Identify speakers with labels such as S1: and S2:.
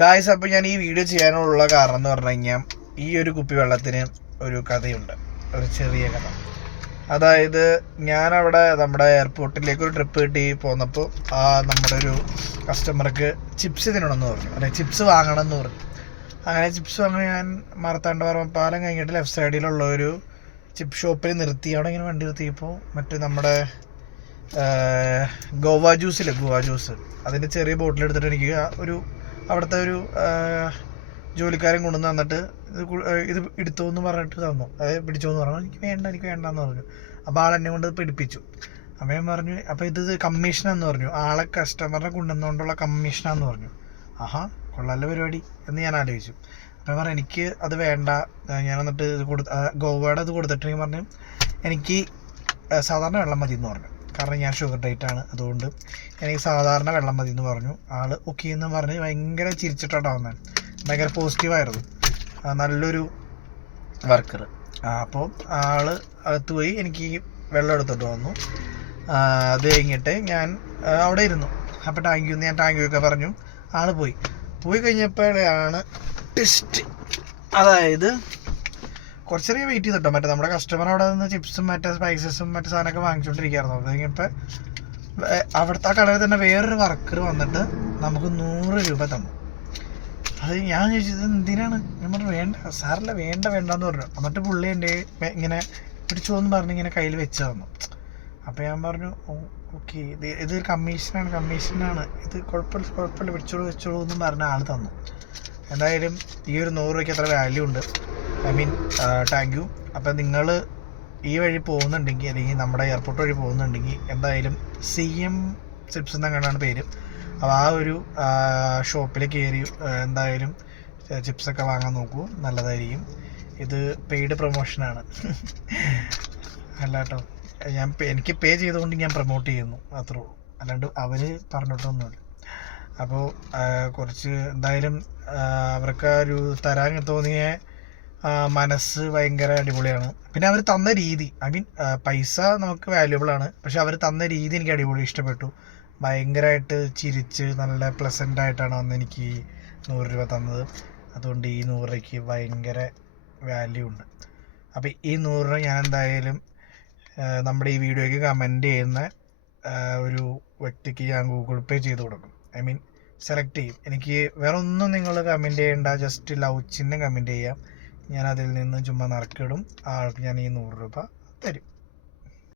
S1: കായ്സ് അപ്പോൾ ഞാൻ ഈ വീഡിയോ ചെയ്യാനുള്ള കാരണം എന്ന് പറഞ്ഞു കഴിഞ്ഞാൽ ഈ ഒരു കുപ്പി വെള്ളത്തിന് ഒരു കഥയുണ്ട്. ഒരു ചെറിയ കഥ. അതായത് ഞാനവിടെ നമ്മുടെ എയർപോർട്ടിലേക്ക് ഒരു ട്രിപ്പ് കിട്ടി പോന്നപ്പോൾ ആ നമ്മുടെ ഒരു കസ്റ്റമർക്ക് ചിപ്സ് തിന്നണമെന്ന് പറഞ്ഞു. അല്ലെ ചിപ്സ് വാങ്ങണം എന്ന് പറഞ്ഞു. അങ്ങനെ ചിപ്സ് വാങ്ങി ഞാൻ മറത്താണ്ട് മാർത്താണ്ഡപുരം പാലം കഴിഞ്ഞിട്ട് ലെഫ്റ്റ് സൈഡിലുള്ള ഒരു ചിപ്പ് ഷോപ്പിൽ നിർത്തി. അവിടെ ഇങ്ങനെ വണ്ടി നിർത്തിയപ്പോൾ മറ്റേ നമ്മുടെ ഗോവ ജ്യൂസില്ലേ ഗോവ ജ്യൂസ് അതിന്റെ ചെറിയ ബോട്ടിൽ എടുത്തിട്ട് എനിക്ക് ഒരു അവിടുത്തെ ഒരു ജോലിക്കാരൻ കൊണ്ടു തന്നിട്ട് ഇത് ഇത് എടുത്തോ എന്ന് പറഞ്ഞിട്ട് തന്നു. അതായത് പിടിച്ചോ എന്ന് പറഞ്ഞു. എനിക്ക് വേണ്ട എനിക്ക് വേണ്ട എന്ന് പറഞ്ഞു. അപ്പോൾ ആൾ എന്നെ കൊണ്ട് പിടിപ്പിച്ചു. അപ്പോൾ ഞാൻ പറഞ്ഞു അപ്പോൾ ഇത് കമ്മീഷൻ എന്ന് പറഞ്ഞു. ആളെ കസ്റ്റമറിനെ കൊണ്ടുവന്നുകൊണ്ടുള്ള കമ്മീഷനാന്ന് പറഞ്ഞു. ആഹാ കൊള്ളാല്ല പരിപാടി എന്ന് ഞാൻ ആലോചിച്ചു. അപ്പോൾ പറഞ്ഞു എനിക്ക് അത് വേണ്ട. ഞാൻ എന്നിട്ട് ഇത് കൊടുത്ത് ഗോവയുടെ ഇത് കൊടുത്തിട്ട് പറഞ്ഞു എനിക്ക് സാധാരണ വെള്ളം മതി എന്ന് പറഞ്ഞു. കാരണം ഞാൻ ഷുഗർ ഡേറ്റ് ആണ്. അതുകൊണ്ട് എനിക്ക് സാധാരണ വെള്ളം മതി എന്ന് പറഞ്ഞു. ആൾ ഓക്കെ എന്ന് പറഞ്ഞ് ഭയങ്കര ചിരിച്ചിട്ടാണ് ഭയങ്കര പോസിറ്റീവായിരുന്നു നല്ലൊരു വർക്കർ അപ്പോൾ ആൾ അകത്ത് പോയി എനിക്ക് വെള്ളം എടുത്തിട്ട് വന്നു. അത് കഴിഞ്ഞിട്ട് ഞാൻ അവിടെ ഇരുന്നു. അപ്പോൾ ടാങ്ക് യു ഞാൻ ടാങ്ക് യു ഒക്കെ പറഞ്ഞു. ആൾ പോയി. പോയി കഴിഞ്ഞപ്പോഴാണ് ടെസ്റ്റ് അതായത് കുറച്ചേരം വെയിറ്റ് ചെയ്തിട്ടോ. മറ്റേ നമ്മുടെ കസ്റ്റമർ അവിടെ നിന്ന് ചിപ്സും മറ്റേ സ്പൈസസും മറ്റേ സാധനമൊക്കെ വാങ്ങിച്ചുകൊണ്ടിരിക്കുകയായിരുന്നു അത് കഴിഞ്ഞപ്പോൾ അവിടുത്തെ ആ കടയിൽ തന്നെ വേറൊരു വർക്കർ വന്നിട്ട് നമുക്ക് നൂറ് രൂപ തന്നു. അത് ഞാൻ ചോദിച്ചത് എന്തിനാണ്? പറഞ്ഞു വേണ്ട സാറില്ല വേണ്ട വേണ്ടെന്ന് പറഞ്ഞു. എന്നിട്ട് പുള്ളി എന്റെ ഇങ്ങനെ പിടിച്ചു എന്ന് പറഞ്ഞ് ഇങ്ങനെ കയ്യിൽ വെച്ച് തന്നു. അപ്പോൾ ഞാൻ പറഞ്ഞു ഓക്കെ ഇത് ഇത് കമ്മീഷനാണ് കമ്മീഷനാണ് ഇത് കുഴപ്പമില്ല കുഴപ്പമില്ല. പിടിച്ചോളൂ വെച്ചോളൂ എന്നും പറഞ്ഞ ആൾ തന്നു. എന്തായാലും ഈ ഒരു നൂറ് രൂപയ്ക്ക് അത്ര വാല്യൂ ഉണ്ട്. ഐ മീൻ താങ്ക് യു അപ്പം നിങ്ങൾ ഈ വഴി പോകുന്നുണ്ടെങ്കിൽ അല്ലെങ്കിൽ നമ്മുടെ എയർപോർട്ട് വഴി പോകുന്നുണ്ടെങ്കിൽ എന്തായാലും സി എം സിപ്സ് എന്നങ്ങനെയാണ് പേര്. അപ്പോൾ ആ ഒരു ഷോപ്പിൽ കയറി എന്തായാലും ചിപ്സൊക്കെ വാങ്ങാൻ നോക്കൂ. നല്ലതായിരിക്കും. ഇത് പെയ്ഡ് പ്രൊമോഷനാണ് അല്ല കേട്ടോ ഞാൻ എനിക്ക് പേ ചെയ്തുകൊണ്ട് ഞാൻ പ്രൊമോട്ട് ചെയ്യുന്നു. അത്രേ അല്ലാണ്ട് അവർ പറഞ്ഞിട്ടൊന്നുമില്ല. അപ്പോൾ കുറച്ച് എന്തായാലും അവർക്ക് ഒരു തരാൻ തോന്നിയ മനസ്സ് ഭയങ്കര അടിപൊളിയാണ്. പിന്നെ അവർ തന്ന രീതി ഐ മീൻ പൈസ നമുക്ക് വാല്യുബിൾ ആണ്. പക്ഷെ അവർ തന്ന രീതി എനിക്ക് അടിപൊളി ഇഷ്ടപ്പെട്ടു. ഭയങ്കരമായിട്ട് ചിരിച്ച് നല്ല പ്ലസന്റ് ആയിട്ടാണ് അന്ന് എനിക്ക് നൂറ് രൂപ തന്നത്. അതുകൊണ്ട് ഈ നൂറ് രൂപയ്ക്ക് ഭയങ്കര വാല്യൂ ഉണ്ട്. അപ്പോൾ ഈ നൂറ് രൂപ ഞാൻ എന്തായാലും നമ്മുടെ ഈ വീഡിയോയ്ക്ക് കമന്റ് ചെയ്യുന്ന ഒരു വ്യക്തിക്ക് ഞാൻ ഗൂഗിൾ പേ ചെയ്ത് കൊടുക്കും. ഐ മീൻ സെലക്ട് ചെയ്യും. എനിക്ക് വേറെ ഒന്നും നിങ്ങൾ കമന്റ് ചെയ്യേണ്ട. ജസ്റ്റ് ലവ് ചിഹ്നം കമന്റ് ചെയ്യാം. ഞാൻ അതിൽ നിന്ന് ചുമ്മാ നറുക്കിടും. ആൾക്ക് ഞാൻ ഈ നൂറ് രൂപ തരും.